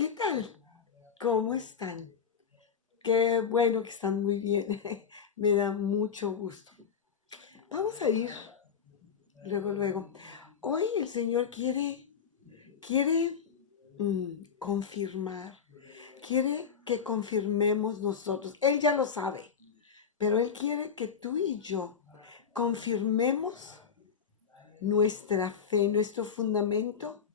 ¿Qué tal? ¿Cómo están? Qué bueno que están muy bien. Me da mucho gusto. Vamos a ir luego. Hoy el Señor quiere confirmar, quiere que confirmemos nosotros. Él ya lo sabe, pero Él quiere que tú y yo confirmemos nuestra fe, nuestro fundamento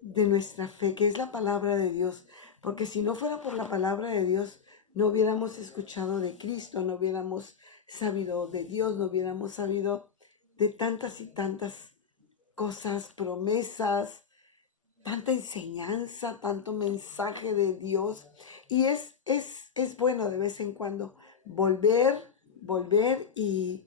de nuestra fe, que es la palabra de Dios. Porque si no fuera por la palabra de Dios, no hubiéramos escuchado de Cristo, no hubiéramos sabido de Dios, no hubiéramos sabido de tantas y tantas cosas, promesas, tanta enseñanza, tanto mensaje de Dios. Y es bueno de vez en cuando volver y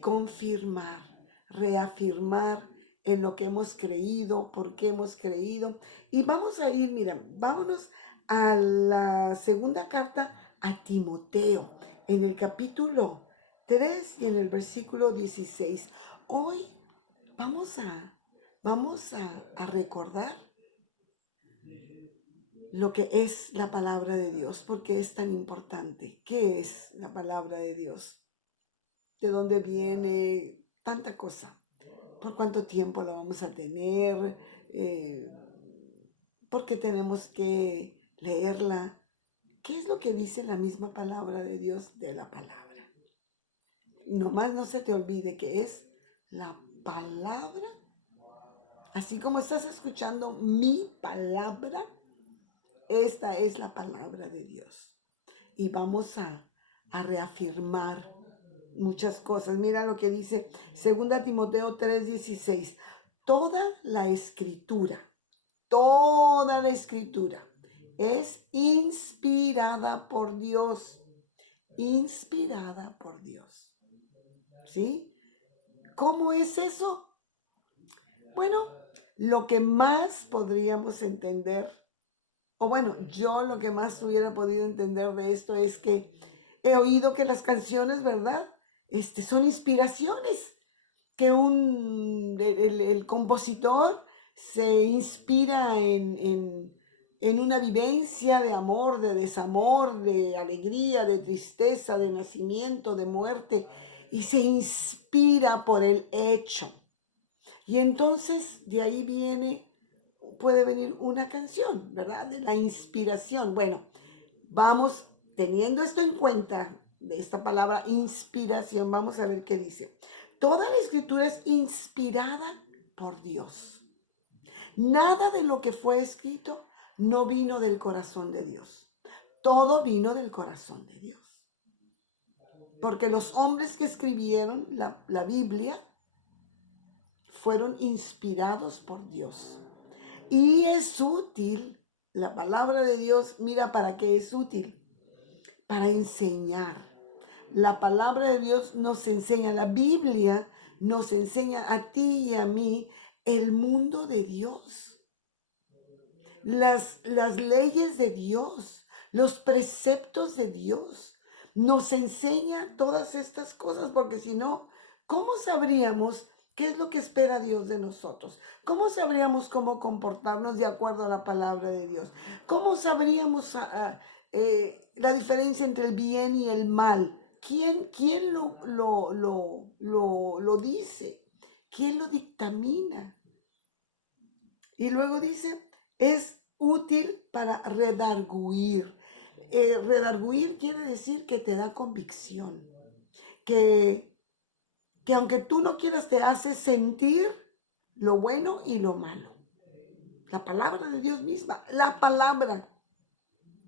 confirmar, reafirmar en lo que hemos creído, por qué hemos creído. Y vamos a ir, mira, vámonos a la segunda carta a Timoteo, en el capítulo 3 y en el versículo 16. Hoy vamos a recordar lo que es la palabra de Dios, porque es tan importante. ¿Qué es la palabra de Dios? ¿De dónde viene? Tanta cosa. ¿Por cuánto tiempo la vamos a tener? Eh, ¿Por qué tenemos que leerla? ¿Qué es lo que dice la misma palabra de Dios de la palabra? Nomás no se te olvide que es la palabra. Así como estás escuchando mi palabra, esta es la palabra de Dios. Y vamos a reafirmar muchas cosas. Mira lo que dice 2 Timoteo 3:16. Toda la escritura es inspirada por Dios. ¿Sí? ¿Cómo es eso? Bueno, lo que más podríamos entender, o bueno, yo lo que más hubiera podido entender de esto es que he oído que las canciones, ¿verdad? Son inspiraciones, que el compositor se inspira en una vivencia de amor, de desamor, de alegría, de tristeza, de nacimiento, de muerte, y se inspira por el hecho. Y entonces de ahí puede venir una canción, ¿verdad? De la inspiración. Bueno, vamos teniendo esto en cuenta, de esta palabra inspiración, vamos a ver qué dice. Toda la escritura es inspirada por Dios. Nada de lo que fue escrito no vino del corazón de Dios. Todo vino del corazón de Dios. Porque los hombres que escribieron la Biblia fueron inspirados por Dios. Y es útil, la palabra de Dios, mira para qué es útil. Para enseñar. La palabra de Dios nos enseña, la Biblia nos enseña a ti y a mí el mundo de Dios, las leyes de Dios, los preceptos de Dios. Nos enseña todas estas cosas, porque si no, ¿cómo sabríamos qué es lo que espera Dios de nosotros? ¿Cómo sabríamos cómo comportarnos de acuerdo a la palabra de Dios? ¿Cómo sabríamos la diferencia entre el bien y el mal? ¿Quién lo dice? ¿Quién lo dictamina? Y luego dice, es útil para redarguir. Redarguir quiere decir que te da convicción, que, que aunque tú no quieras te hace sentir lo bueno y lo malo. La palabra de Dios misma, la palabra,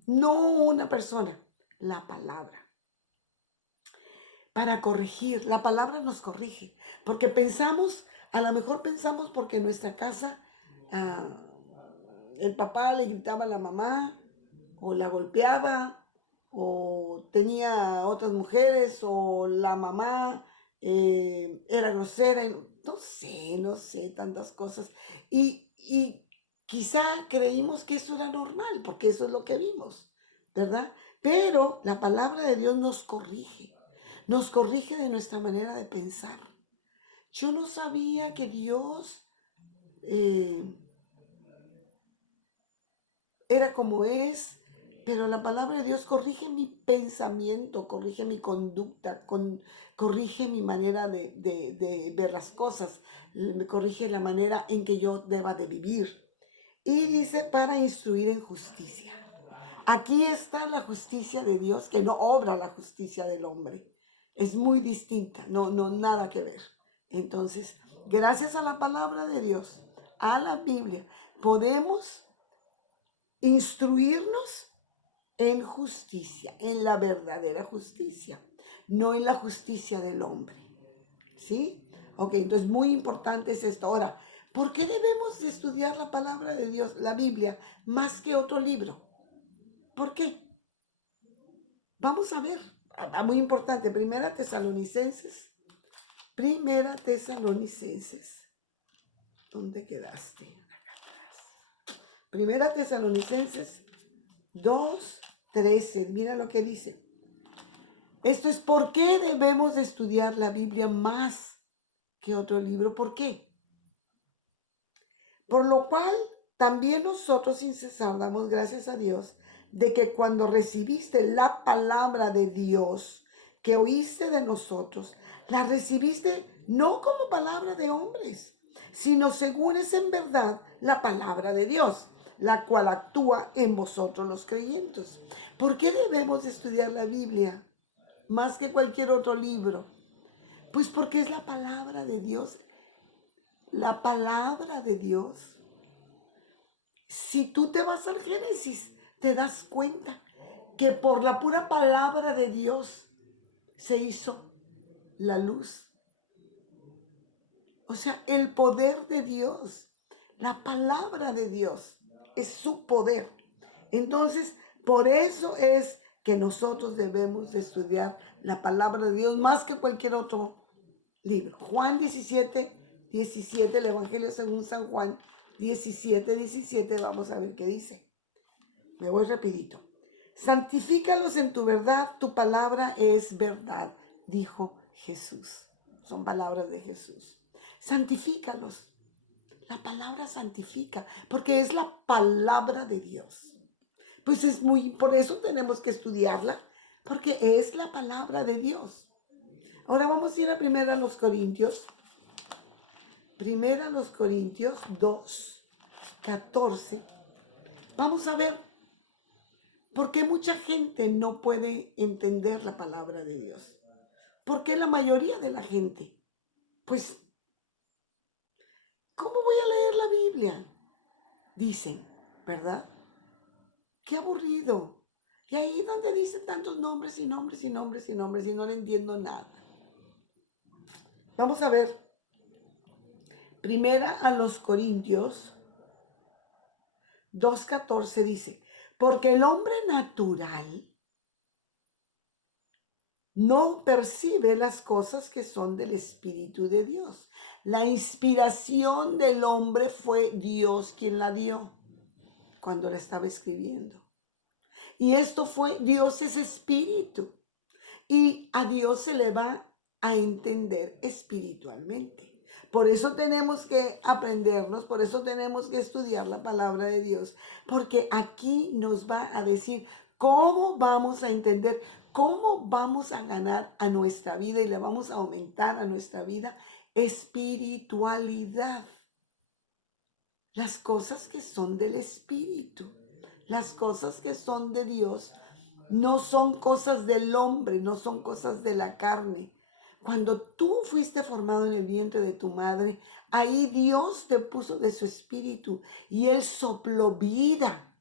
no una persona, la palabra. Para corregir, la palabra nos corrige, porque a lo mejor pensamos porque en nuestra casa ah, el papá le gritaba a la mamá, o la golpeaba, o tenía otras mujeres, o la mamá era grosera, no sé, tantas cosas. Y quizá creímos que eso era normal, porque eso es lo que vimos, ¿verdad? Pero la palabra de Dios nos corrige de nuestra manera de pensar. Yo no sabía que Dios eh, era como es, pero la palabra de Dios corrige mi pensamiento, corrige mi conducta, corrige mi manera de ver las cosas, me corrige la manera en que yo deba de vivir. Y dice, para instruir en justicia. Aquí está la justicia de Dios, que no obra la justicia del hombre. Es muy distinta, no, nada que ver. Entonces, gracias a la palabra de Dios, a la Biblia, podemos instruirnos en justicia, en la verdadera justicia, no en la justicia del hombre. ¿Sí? Ok, entonces muy importante es esto. Ahora, ¿por qué debemos de estudiar la palabra de Dios, la Biblia, más que otro libro? ¿Por qué? Vamos a ver. Muy importante, Primera Tesalonicenses. ¿Dónde quedaste? Primera Tesalonicenses 2:13. Mira lo que dice. Esto es por qué debemos de estudiar la Biblia más que otro libro. ¿Por qué? Por lo cual también nosotros sin cesar damos gracias a Dios de que cuando recibiste la palabra de Dios que oíste de nosotros, la recibiste no como palabra de hombres, sino según es en verdad la palabra de Dios, la cual actúa en vosotros los creyentes. ¿Por qué debemos estudiar la Biblia más que cualquier otro libro? Pues porque es la palabra de Dios. La palabra de Dios. Si tú te vas al Génesis, te das cuenta que por la pura palabra de Dios se hizo la luz. O sea, el poder de Dios, la palabra de Dios, es su poder. Entonces, por eso es que nosotros debemos de estudiar la palabra de Dios más que cualquier otro libro. Juan 17:17, el Evangelio según San Juan 17:17, vamos a ver qué dice. Me voy rapidito. Santifícalos en tu verdad, tu palabra es verdad, dijo Jesús. Son palabras de Jesús. Santifícalos. La palabra santifica, porque es la palabra de Dios. Pues por eso tenemos que estudiarla, porque es la palabra de Dios. Ahora vamos a ir a Primera a los Corintios. Primera a los Corintios 2:14. Vamos a ver por qué mucha gente no puede entender la palabra de Dios. ¿Por qué la mayoría de la gente? Pues, ¿cómo voy a leer la Biblia? Dicen, ¿verdad? Qué aburrido. Y ahí donde dicen tantos nombres y nombres y nombres y nombres y no le entiendo nada. Vamos a ver. Primera a los Corintios 2:14 dice, porque el hombre natural no percibe las cosas que son del Espíritu de Dios. La inspiración del hombre fue Dios quien la dio cuando la estaba escribiendo. Y esto fue, Dios es espíritu. Y a Dios se le va a entender espiritualmente. Por eso tenemos que aprendernos, por eso tenemos que estudiar la palabra de Dios, porque aquí nos va a decir cómo vamos a entender, cómo vamos a ganar a nuestra vida y le vamos a aumentar a nuestra vida espiritualidad. Las cosas que son del espíritu, las cosas que son de Dios, no son cosas del hombre, no son cosas de la carne. Cuando tú fuiste formado en el vientre de tu madre, ahí Dios te puso de su espíritu y Él sopló vida.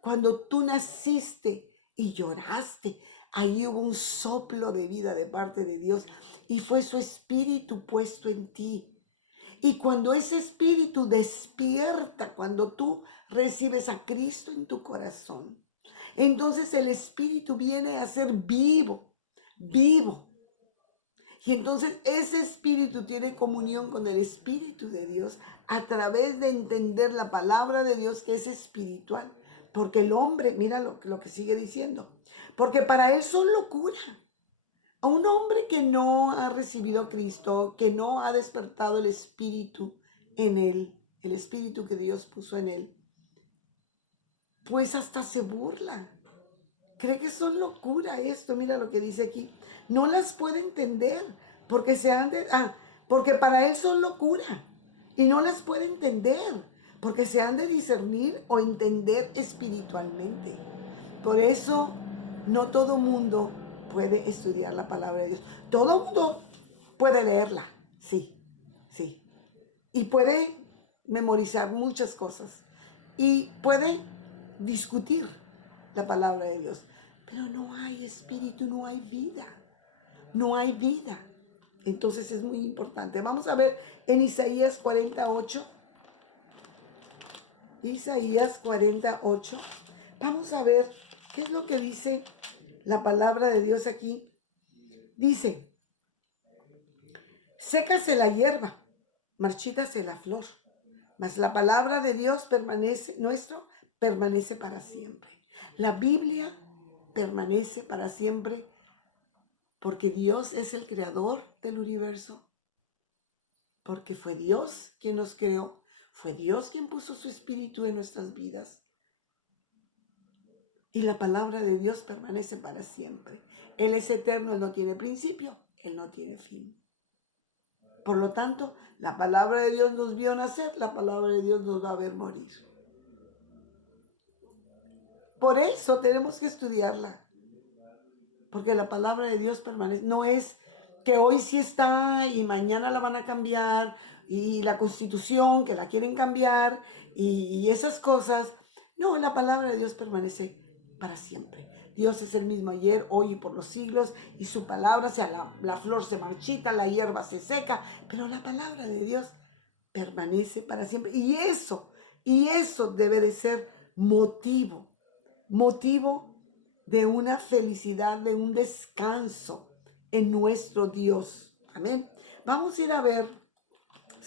Cuando tú naciste y lloraste, ahí hubo un soplo de vida de parte de Dios y fue su espíritu puesto en ti. Y cuando ese espíritu despierta, cuando tú recibes a Cristo en tu corazón, entonces el espíritu viene a ser vivo, vivo. Y entonces ese espíritu tiene comunión con el Espíritu de Dios a través de entender la palabra de Dios que es espiritual. Porque el hombre, mira lo que sigue diciendo, porque para él son locura. A un hombre que no ha recibido a Cristo, que no ha despertado el espíritu en él, el espíritu que Dios puso en él, pues hasta se burla. Cree que son locura esto. Mira lo que dice aquí. No las puede entender porque porque para él son locura y no las puede entender porque se han de discernir o entender espiritualmente. Por eso no todo mundo puede estudiar la palabra de Dios. Todo mundo puede leerla, sí, sí. Y puede memorizar muchas cosas y puede discutir la palabra de Dios. Pero no hay espíritu, no hay vida. No hay vida. Entonces es muy importante. Vamos a ver en Isaías 48. Isaías 48. Vamos a ver qué es lo que dice la palabra de Dios aquí. Dice, sécase la hierba, marchítase la flor, mas la palabra de Dios permanece para siempre. La Biblia permanece para siempre porque Dios es el creador del universo, porque fue Dios quien nos creó, fue Dios quien puso su espíritu en nuestras vidas. Y la palabra de Dios permanece para siempre. Él es eterno, Él no tiene principio, Él no tiene fin. Por lo tanto, la palabra de Dios nos vio nacer, la palabra de Dios nos va a ver morir. Por eso tenemos que estudiarla. Porque la palabra de Dios permanece. No es que hoy sí está y mañana la van a cambiar, y la Constitución que la quieren cambiar y esas cosas. No, la palabra de Dios permanece para siempre. Dios es el mismo ayer, hoy y por los siglos, y su palabra, o sea, la flor se marchita, la hierba se seca, pero la palabra de Dios permanece para siempre. Y eso debe de ser motivo de una felicidad, de un descanso en nuestro Dios. Amén. Vamos a ir a ver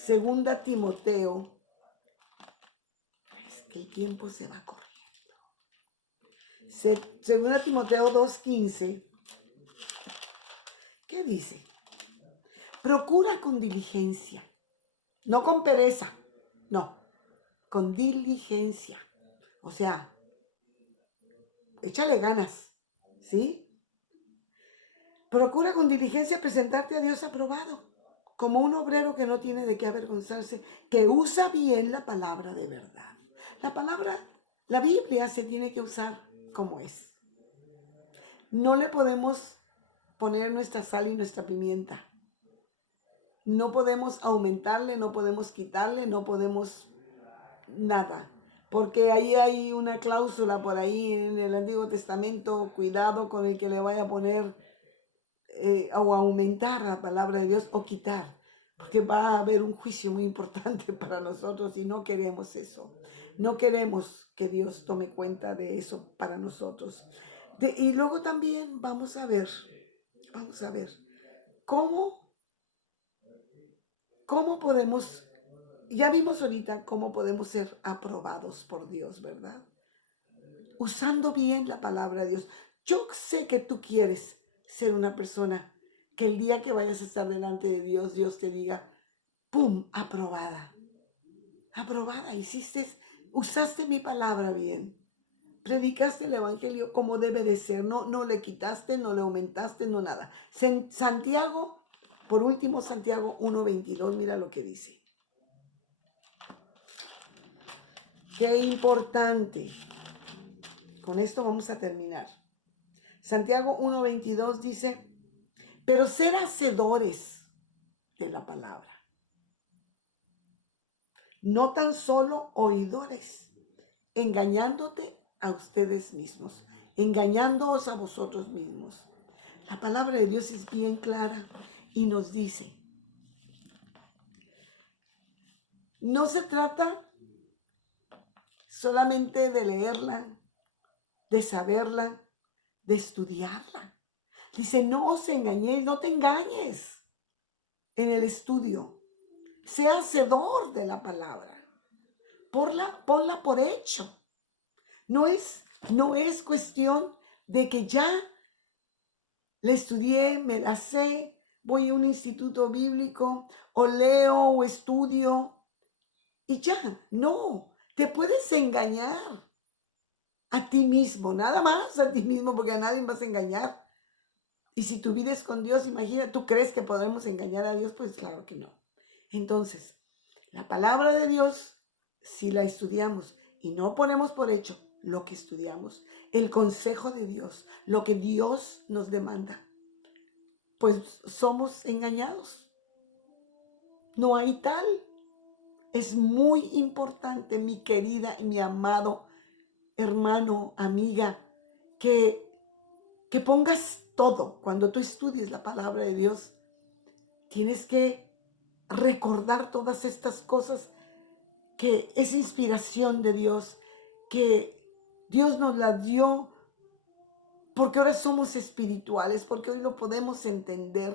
2 Timoteo. Es que el tiempo se va corriendo. 2 Timoteo 2:15. ¿Qué dice? Procura con diligencia, no con pereza, no, con diligencia. O sea, échale ganas, ¿sí? Procura con diligencia presentarte a Dios aprobado, como un obrero que no tiene de qué avergonzarse, que usa bien la palabra de verdad. La Biblia se tiene que usar como es. No le podemos poner nuestra sal y nuestra pimienta. No podemos aumentarle, no podemos quitarle, no podemos nada. Porque ahí hay una cláusula por ahí en el Antiguo Testamento, cuidado con el que le vaya a poner o aumentar la palabra de Dios o quitar, porque va a haber un juicio muy importante para nosotros y no queremos eso. No queremos que Dios tome cuenta de eso para nosotros. Y luego también vamos a ver cómo podemos, ya vimos ahorita cómo podemos ser aprobados por Dios, ¿verdad? Usando bien la palabra de Dios. Yo sé que tú quieres ser una persona que el día que vayas a estar delante de Dios, Dios te diga, ¡pum!, aprobada. Aprobada, usaste mi palabra bien. Predicaste el evangelio como debe de ser. No le quitaste, no le aumentaste, no nada. Santiago, por último, Santiago 1:22, mira lo que dice. Qué importante. Con esto vamos a terminar. Santiago 1:22 dice, pero ser hacedores de la palabra, no tan solo oidores, engañándote a ustedes mismos, engañándoos a vosotros mismos. La palabra de Dios es bien clara y nos dice, no se trata solamente de leerla, de saberla, de estudiarla. Dice, no os engañéis, no te engañes en el estudio. Sea hacedor de la palabra. Ponla por hecho. No es cuestión de que ya la estudié, me la sé, voy a un instituto bíblico o leo o estudio y ya. No, te puedes engañar. a ti mismo, nada más a ti mismo, porque a nadie vas a engañar. Y si tu vida es con Dios, imagina, ¿tú crees que podremos engañar a Dios? Pues claro que no. Entonces, la palabra de Dios, si la estudiamos y no ponemos por hecho lo que estudiamos, el consejo de Dios, lo que Dios nos demanda, pues somos engañados. No hay tal. Es muy importante, mi querida y mi amado hermano, amiga, que pongas todo. Cuando tú estudies la palabra de Dios, tienes que recordar todas estas cosas, que es inspiración de Dios, que Dios nos la dio porque ahora somos espirituales, porque hoy lo podemos entender,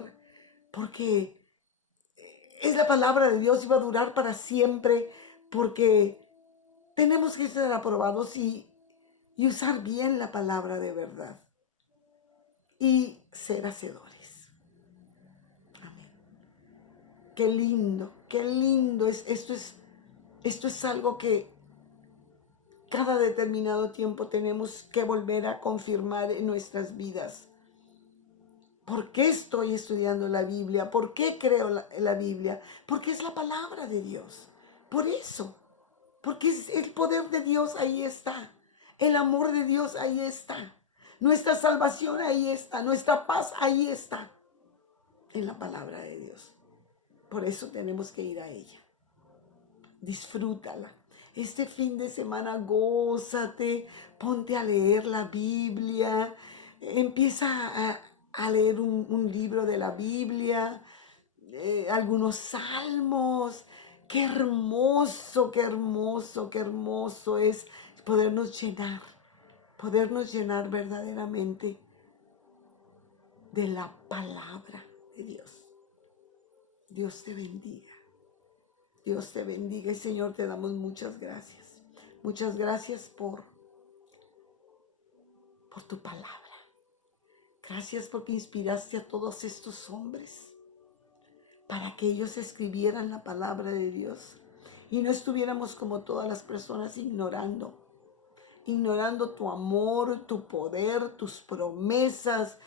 porque es la palabra de Dios y va a durar para siempre, porque tenemos que ser aprobados y usar bien la palabra de verdad y ser hacedores. Amén. Qué lindo es esto es algo que cada determinado tiempo tenemos que volver a confirmar en nuestras vidas. ¿Por qué estoy estudiando la Biblia? ¿Por qué creo la Biblia? Porque es la palabra de Dios. Por eso. Porque es el poder de Dios ahí está. El amor de Dios ahí está. Nuestra salvación ahí está. Nuestra paz ahí está. En la palabra de Dios. Por eso tenemos que ir a ella. Disfrútala. Este fin de semana gózate, ponte a leer la Biblia, empieza a leer un libro de la Biblia, algunos salmos. Qué hermoso, qué hermoso, qué hermoso es podernos llenar verdaderamente de la palabra de Dios. Dios te bendiga. Dios te bendiga y Señor, te damos muchas gracias. Muchas gracias por tu palabra. Gracias porque inspiraste a todos estos hombres para que ellos escribieran la palabra de Dios y no estuviéramos como todas las personas ignorando tu amor, tu poder, tus promesas.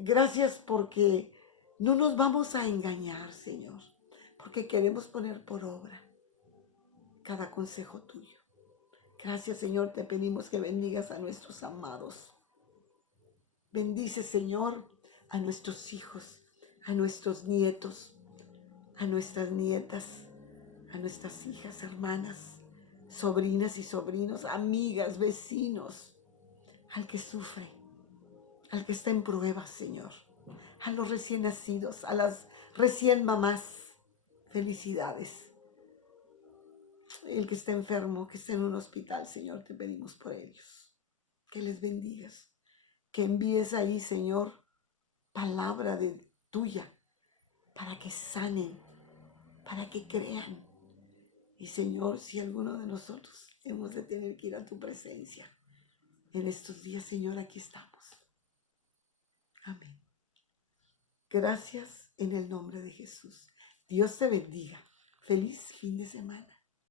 Gracias porque no nos vamos a engañar, Señor, porque queremos poner por obra cada consejo tuyo. Gracias, Señor, te pedimos que bendigas a nuestros amados. Bendice, Señor, a nuestros hijos, a nuestros nietos, a nuestras nietas, a nuestras hijas, hermanas, sobrinas y sobrinos, amigas, vecinos, al que sufre, al que está en pruebas, Señor, a los recién nacidos, a las recién mamás. Felicidades. El que está enfermo, que está en un hospital, Señor, te pedimos por ellos. Que les bendigas. Que envíes ahí, Señor, palabra tuya para que sanen, para que crean. Y, Señor, si alguno de nosotros hemos de tener que ir a tu presencia en estos días, Señor, aquí estamos. Amén. Gracias en el nombre de Jesús. Dios te bendiga. Feliz fin de semana.